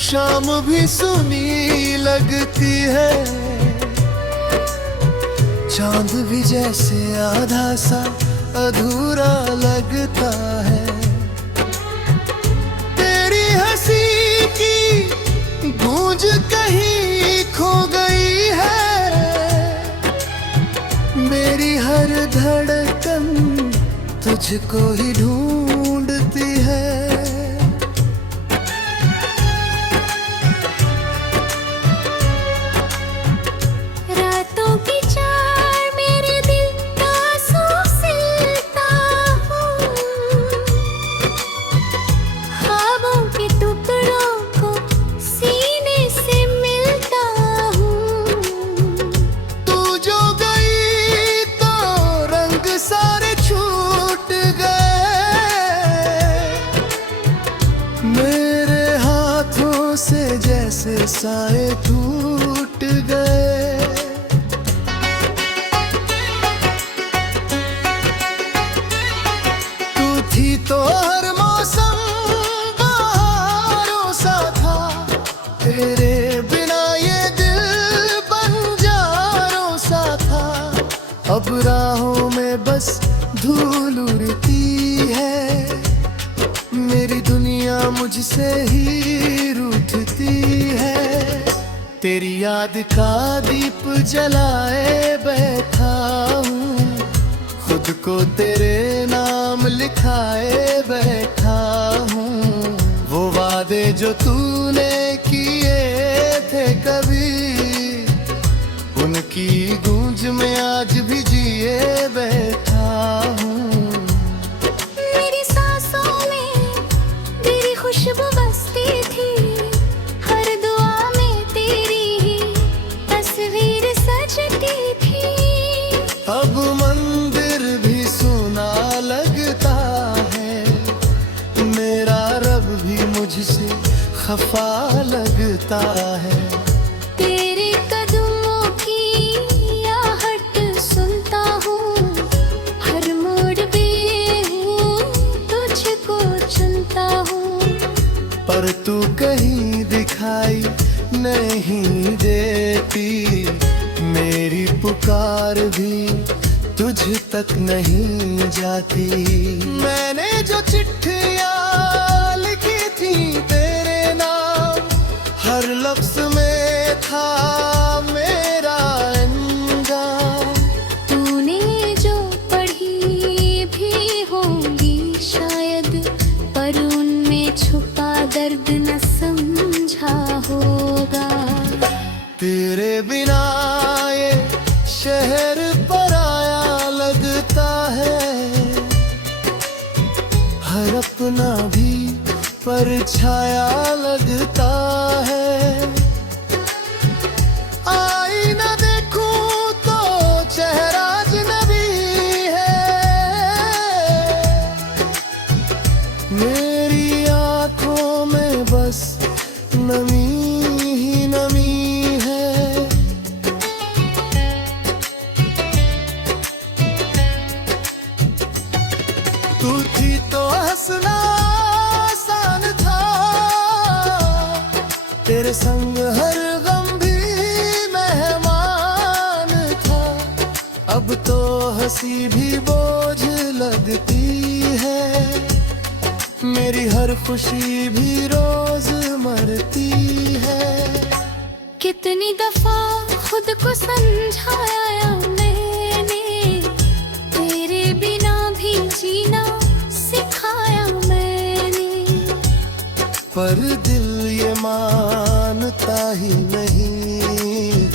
शाम भी सुनी लगती है, चांद भी जैसे आधा सा अधूरा लगता है। तेरी हंसी की गूंज कहीं खो गई है, मेरी हर धड़कन तुझको ही ढूंढती है। रातों की चार मेरे दिल का सिलता हूँ, ख्वाबों के टुकड़ों को सीने से मिलता हूँ। तू जो गई तो रंग सारे छूट गए, मेरे हाथों से जैसे साए टूट गए। तू थी तो हर मौसम बहारों सा था, तेरे बिना ये दिल बंजारों सा था। अब राहों में बस धूल उड़ती है, मेरी दुनिया मुझसे ही रूठती है। तेरी याद का दीप जलाए बैठा हूँ, खुद को तेरे नाम लिखाए बैठा हूँ। वो वादे जो तूने किए थे कभी, उनकी गूंज में आज भी जिए बैठा हूँ। मेरी सांसों में तेरी खुशबू बसती थी, हर दुआ में तेरी ही तस्वीर सजती थी। अब मंदिर भी सुना लगता है, मेरा रब भी मुझसे खफा लगता है। तेरे कदमों की आहट सुनता हूँ, हर मोड़ पे तुझको चुनता हूँ। पर तू कहीं दिखाई नहीं देती, मेरी पुकार भी तुझ तक नहीं जाती। मैंने जो चिट्ठियाँ लिखी थी तेरे नाम, हर लफ्ज में था मेरा अंजाम। तूने जो पढ़ी भी होंगी शायद, पर उनमें छुपा दर्द न समझा होगा। तेरे बिना ये शहर पराया लगता है, हर अपना भी परछाया लगता है। आईना देखूं तो चेहरा अजनबी है, मेरी आंखों में बस नमी ही नमी है। तू थी तो हंसना आसान था, तेरे संग हर गम भी मेहमान था। अब तो हंसी भी बोझ लगती है, मेरी हर खुशी भी रोज मरती है। कितनी दफा खुद को समझाया मैंने, तेरे बिना भी जीना सिखाया मैंने। पर दिल ये मानता ही नहीं,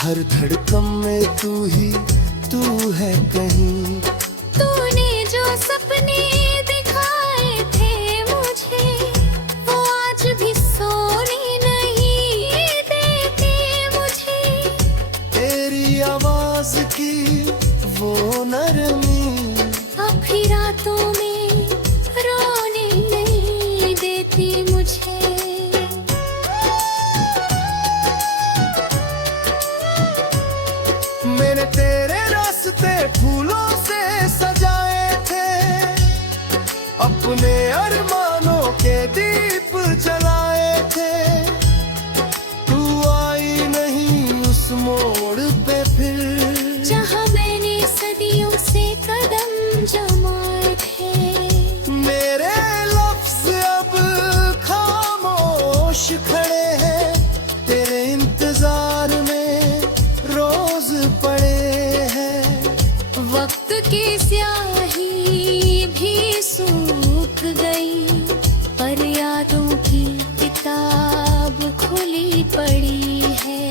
हर धड़कन में तू है कहीं। तूने जो सपने दिखाए थे मुझे, वो आज भी सोने नहीं देते मुझे। तेरी आवाज की वो नरमी, अब भी रातों में रोने नहीं देती मुझे। मैंने तेरे रास्ते फूलों से सजाए थे, अपने अरमानों के दीप जलाए थे। जहाँ मैंने सदियों से कदम जमाए थे। मेरे लफ्ज अब खामोश खड़े हैं, तेरे इंतजार में रोज पड़े हैं। वक्त की स्याही भी सूख गई, पर यादों की किताब खुली पड़ी है।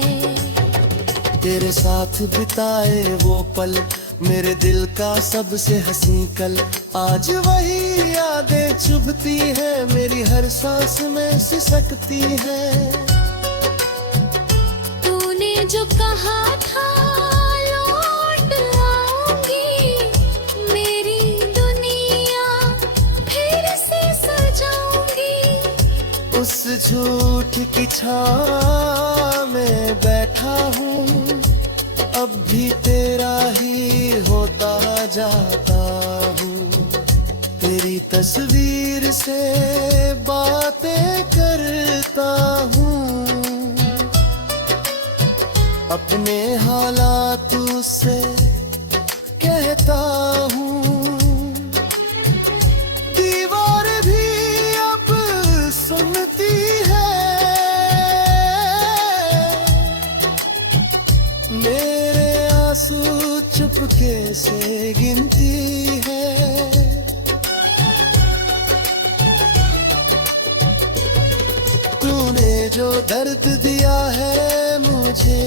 तेरे साथ बिताए वो पल मेरे दिल का सबसे हंसी कल, आज वही यादें चुभती है, मेरी हर सांस में सिसकती है। तूने जो कहा था लौट आऊंगी, मेरी दुनिया फिर से सजाऊंगी। उस झूठ की छां में बैठा हूँ, अब भी तेरा ही होता जाता हूँ। तेरी तस्वीर से बातें करता हूँ, अपने हालात से कहता हूँ। दीवार भी अब सुनती है, मेरे आंसू चुपके से गिनती है। तूने जो दर्द दिया है मुझे,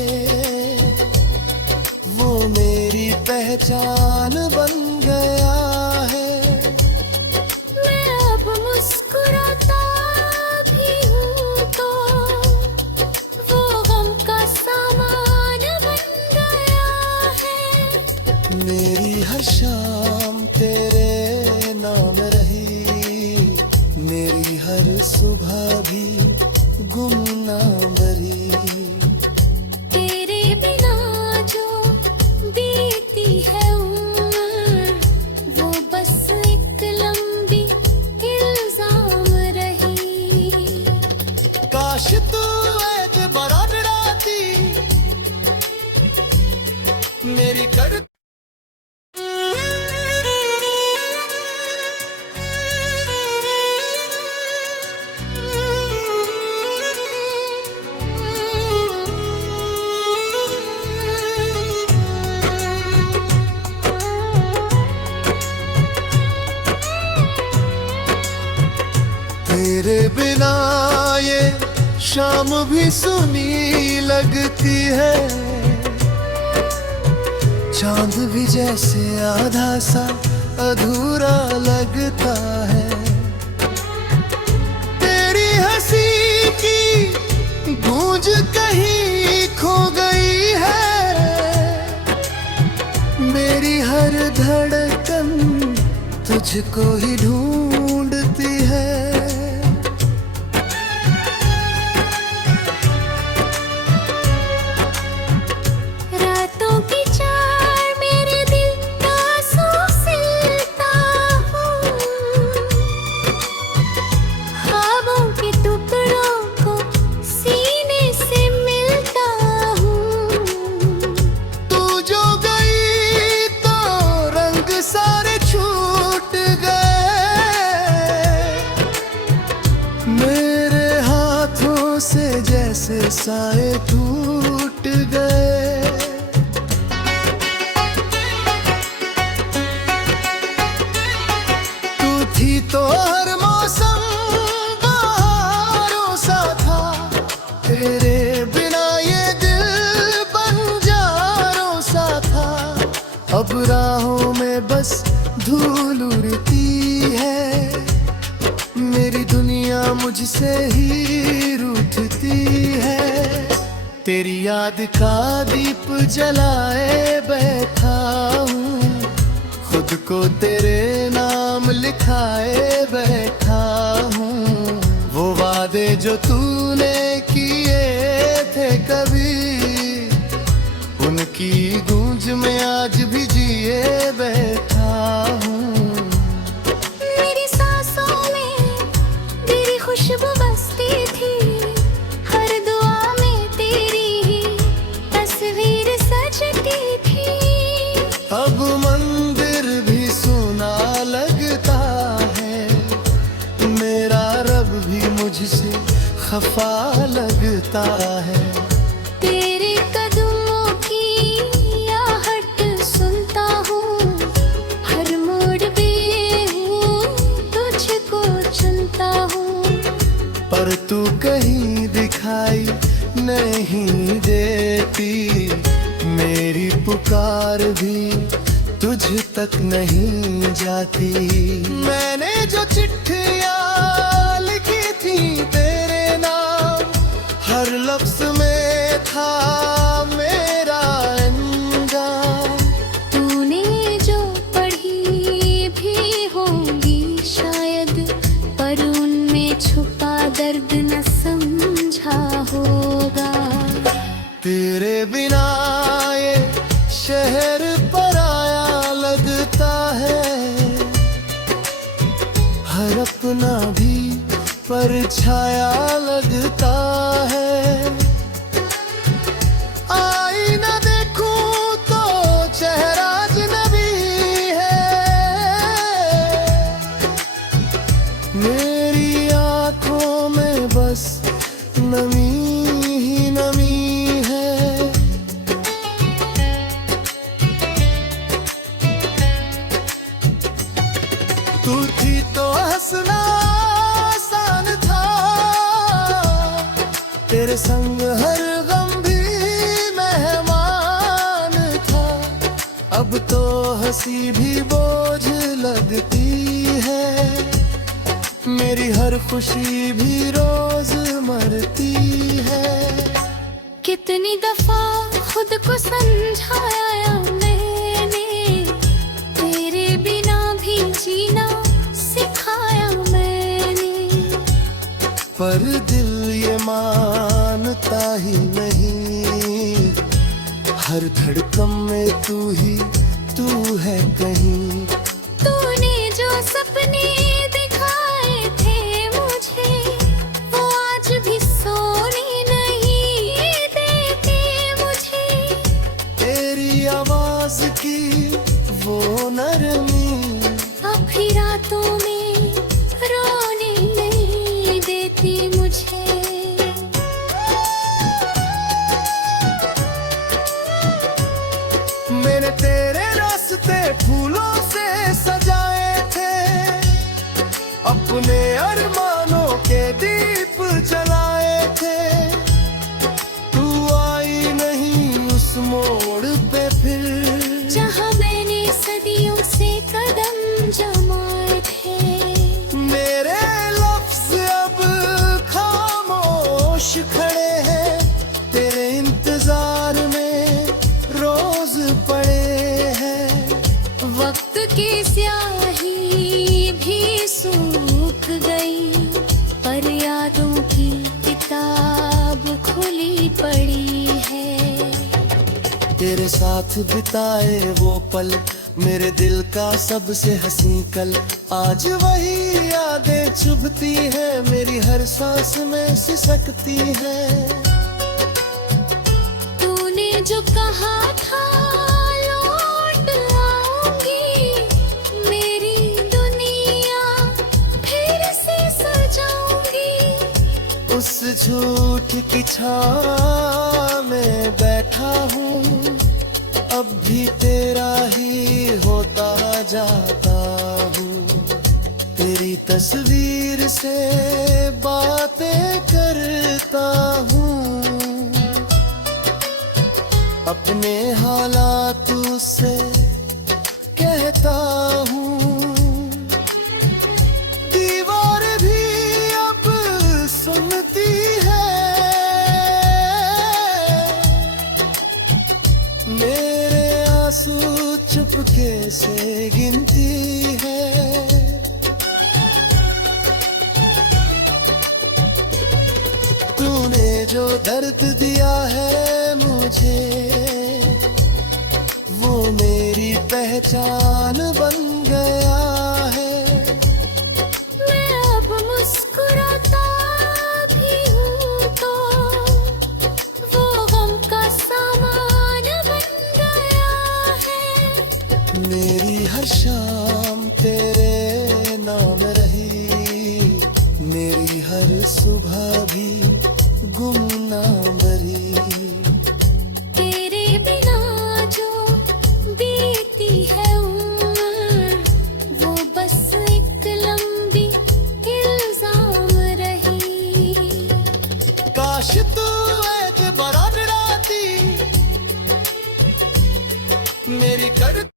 वो मेरी पहचान बन गया है। मैं अब मुस्कुराता भी हूँ तो वो गम का सामान बन गया है। मेरी हर शाम तेरे नाम रही, मेरी हर सुबह भी गुमनाम भरी। तेरे बिना जो बीती है उम्र, वो बस एक लंबी इल्जाम रही। काश तू एतबार डराती मेरी कर। तेरे बिना ये शाम भी सुनी लगती है, चांद भी जैसे आधा सा अधूरा लगता है। तेरी हंसी की गूंज कहीं खो गई है, मेरी हर धड़कन तुझको ही ढूंढती है। रातों की चार मेरे दिल का आंसू सिलता हूँ, ख्वाबों के टुकड़ों को सीने से मिलता हूँ। तू जो गई तो रंग सारे छूट गए, मेरे हाथों से जैसे साए टूट गए। तू थी तो हर मौसम बहारों सा था, तेरे बिना ये दिल बंजारों सा था। अब राहों में बस धूल उड़ती है, मेरी दुनिया मुझसे ही रूठती है। तेरी याद का दीप जलाए बैठा हूँ, खुद को तेरे नाम लिखाए बैठा हूँ। वो वादे जो तूने किए थे कभी, उनकी गूंज में आज भी जिए बैठा हूँ। मेरी सांसों में तेरी खुशबू बसती थी, हर दुआ में तेरी ही तस्वीर सजती थी। खफा लगता है। तेरे कदमों की आहट सुनता हूँ, हर मोड़ पे हूँ तुझको चुनता हूँ। पर तू कहीं दिखाई नहीं देती, मेरी पुकार भी तुझ तक नहीं जाती। मैंने जो चिट्ठियाँ लिखी थी तेरे नाम, हर लफ्ज में था मेरा अंजाम। तूने जो पढ़ी भी होंगी शायद, पर उनमें छुपा दर्द न समझा होगा। तेरे बिना ये शहर पराया लगता है, हर अपना भी परछाया लगता है। आईना देखूं तो चेहरा अजनबी है, मेरी आंखों में बस नमी ही नमी है। तू थी तो हंसना आसान था, तेरे संग हर गम भी मेहमान था। अब तो हंसी भी बोझ लगती है, मेरी हर खुशी भी रोज मरती है। कितनी दफा खुद को समझाया मैंने, तेरे बिना भी जीना सिखाया मैंने। पर दिल ये मानता ही नहीं, हर धड़कन में तू है कहीं। तूने जो सपने दिखाए थे मुझे, वो आज भी सोने नहीं देते मुझे। तेरी आवाज की वो नरमी अब भी रातों में रोने नहीं देती मुझे। मैंने तेरे रास्ते फूलों से सजाए थे, अपने अरमानों के दीप जलाए थे। तू आई नहीं उस मोड़ पे फिर, जहाँ मैंने सदियों से कदम जमाए थे। मेरे लफ्ज अब खामोश खड़े हैं, तेरे इंतजार में रोज पड़े हैं। वक्त की स्याही भी सूख गई, पर यादों की किताब खुली पड़ी है। तेरे साथ बिताए वो पल, मेरे दिल का सबसे हंसी कल। आज वही यादें चुभती हैं, मेरी हर सांस में सिसकती हैं। तूने जो कहा था लौट आऊंगी, मेरी दुनिया फिर से सजाऊंगी। उस झूठ की छां में बैठा हूँ, अब भी तेरा ही होता जाता हूँ। तेरी तस्वीर से बातें करता हूँ, अपने हालात से कहता हूँ। दीवार भी अब सुनती है, मेरे आंसू चुपके से गिनती है। तूने जो दर्द दिया है मुझे, वो मेरी पहचान बन गया है। मैं अब मुस्कुराता भी हूँ तो वो गम का सामान बन गया है। मेरी हर शाम तेरे नाम रही, मेरी हर सुबह भी गुमनाम भरी। तेरे बिना जो बीती है उम्र, वो बस एक लंबी इल्जाम रही। काश तू एतबार डराती मेरी कर।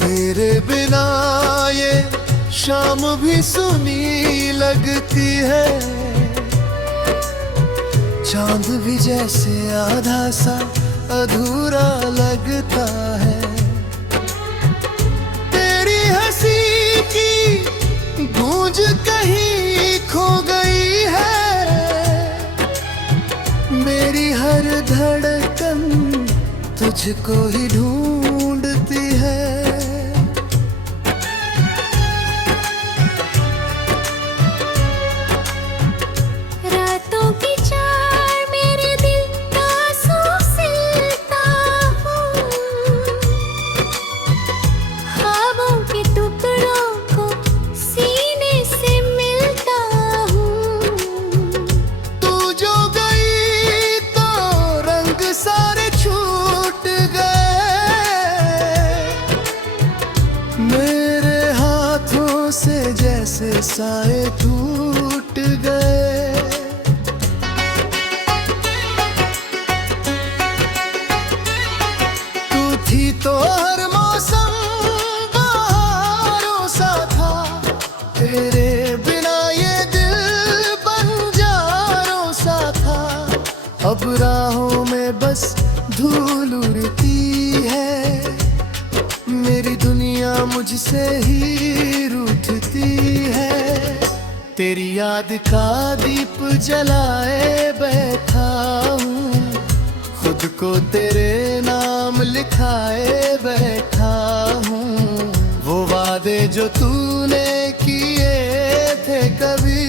तेरे बिना ये शाम भी सुनी लगती है, चांद भी जैसे आधा सा अधूरा लगता है। तेरी हंसी की गूंज कहीं खो गई है, मेरी हर धड़कन तुझको ही ढूंढती है। रातों की चार मेरे दिल का सिलता हूँ, ख्वाबों के टुकड़ों को सीने से मिलता हूँ। तू जो गई तो रंग सारे छूट गए, मेरे हाथों से जैसे साए टूट गए। तू थी तो हर मौसम बहारों सा था, तेरे बिना ये दिल बंजारों सा था। अब राहों में बस धूल उड़ती है, मेरी दुनिया मुझसे ही रूठती है। तेरी याद का दीप जलाए बैठा हूँ, खुद को तेरे नाम लिखाए बैठा हूँ। वो वादे जो तूने किए थे कभी,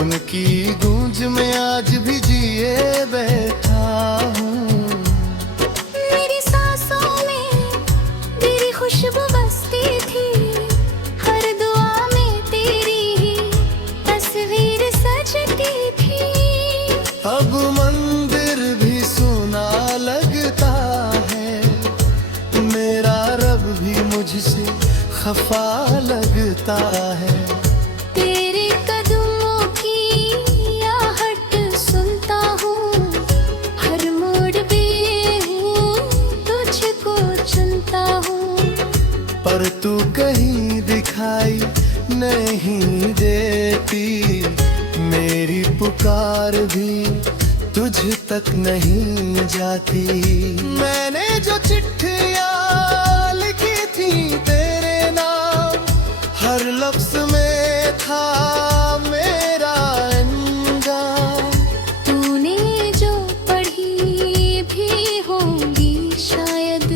उनकी गूंज में आज भी जिए बैठा हूँ। मेरी सांसों में तेरी खुशबू बसती थी, हर दुआ में तेरी ही तस्वीर सजती थी। अब मंदिर भी सुना लगता है, मेरा रब भी मुझसे खफा लगता है। तेरे कदमों की आहट सुनता हूँ, हर मोड़ पे हूँ तुझको चुनता हूँ। पर तू कहीं दिखाई नहीं देती, मेरी पुकार भी तुझ तक नहीं जाती। मैंने जो चिट्ठियाँ लिखी थी तेरे नाम, हर लफ्ज में था मेरा अंजाम। तूने जो पढ़ी भी होंगी शायद,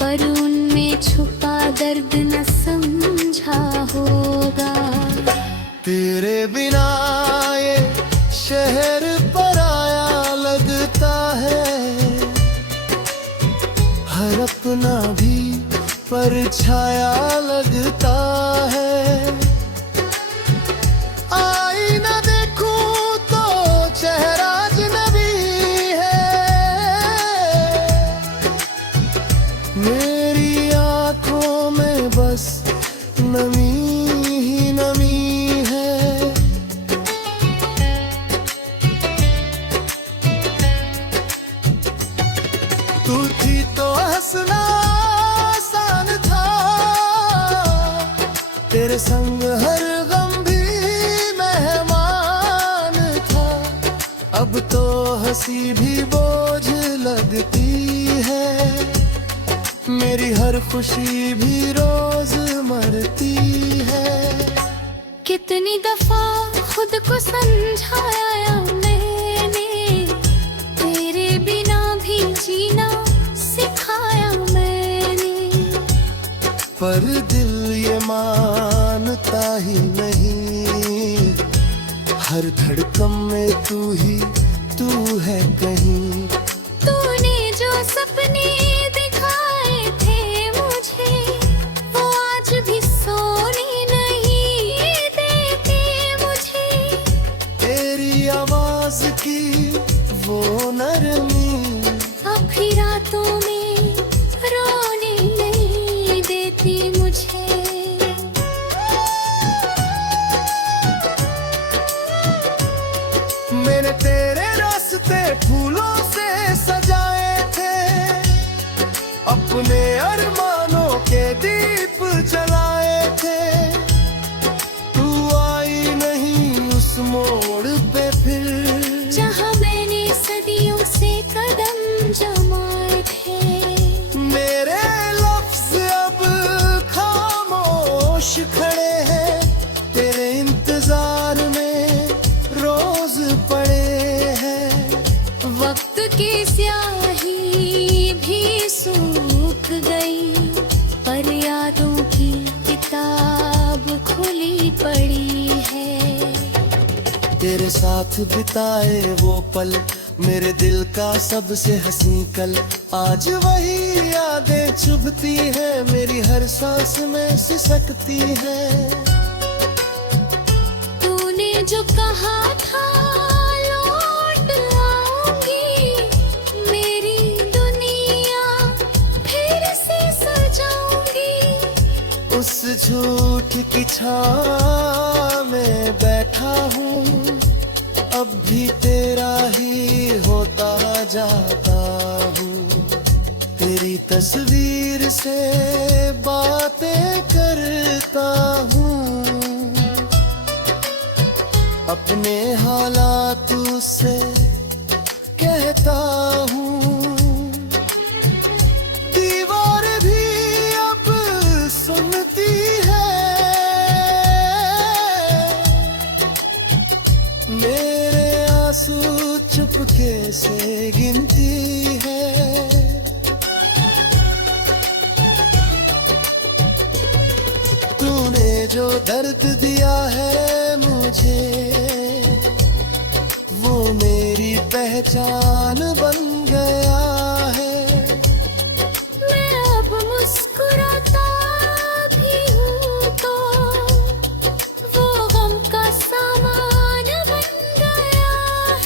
पर उनमें छुपा दर्द न समझा होगा। तेरे बिना ये शहर पराया लगता है, हर अपना भी परछाया लगता है। आईना देखूं तो चेहरा अजनबी है, मेरी आंखों में बस नमी ही नमी है। तू थी तो हंसना आसान था, तेरे संग हर गम भी मेहमान था। अब तो हंसी भी बोझ लगती है, मेरी हर खुशी भी रोज मरती है। कितनी दफा खुद को समझाया मैंने, तेरे बिना भी जीना सिखाया मैंने। पर दिल ये मानता ही नहीं। हर धड़कन में तू है कहीं। तूने जो सपने दिखाए थे मुझे, वो आज भी सोने नहीं देते मुझे। तेरी आवाज की वो नरमी आखिरी रातों में रोने नहीं देती मुझे। मैंने तेरे रास्ते फूलों से सजाए थे, अपने अरमानों के दीप जलाए थे। तू आई नहीं उस मोड़ पे फिर, जहाँ मैंने सदियों से कदम जमाए थे। मेरे लफ्ज अब खामोश खड़े हैं, तेरे इंतजार में रोज पड़े हैं। वक्त की स्याही भी सूख गई, पर यादों की किताब खुली पड़ी है। तेरे साथ बिताए वो पल, मेरे दिल का सबसे हंसी कल। आज वही यादें चुभती है, मेरी हर सांस में सिसकती है। तूने जो कहा था लौट आऊंगी, मेरी दुनिया फिर से सजाऊंगी। उस झूठ की छां में बैठा हूँ, अब भी तेरा ही होता जाता हूँ। तेरी तस्वीर से बातें करता हूँ, अपने हालात से कहता हूँ। दीवार भी अब सुनती है, मेरे आंसू चुपके से गिनती है। तूने जो दर्द दिया है मुझे, वो मेरी पहचान बन गया है। मैं अब मुस्कुराता भी हूँ तो वो गम का सामान बन गया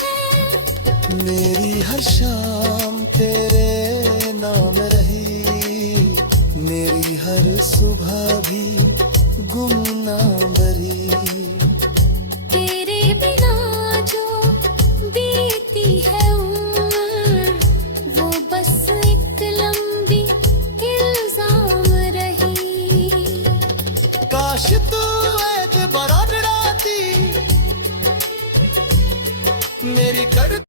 है। मेरी हर शाम तेरे नाम रही, मेरी हर सुबह भी गुम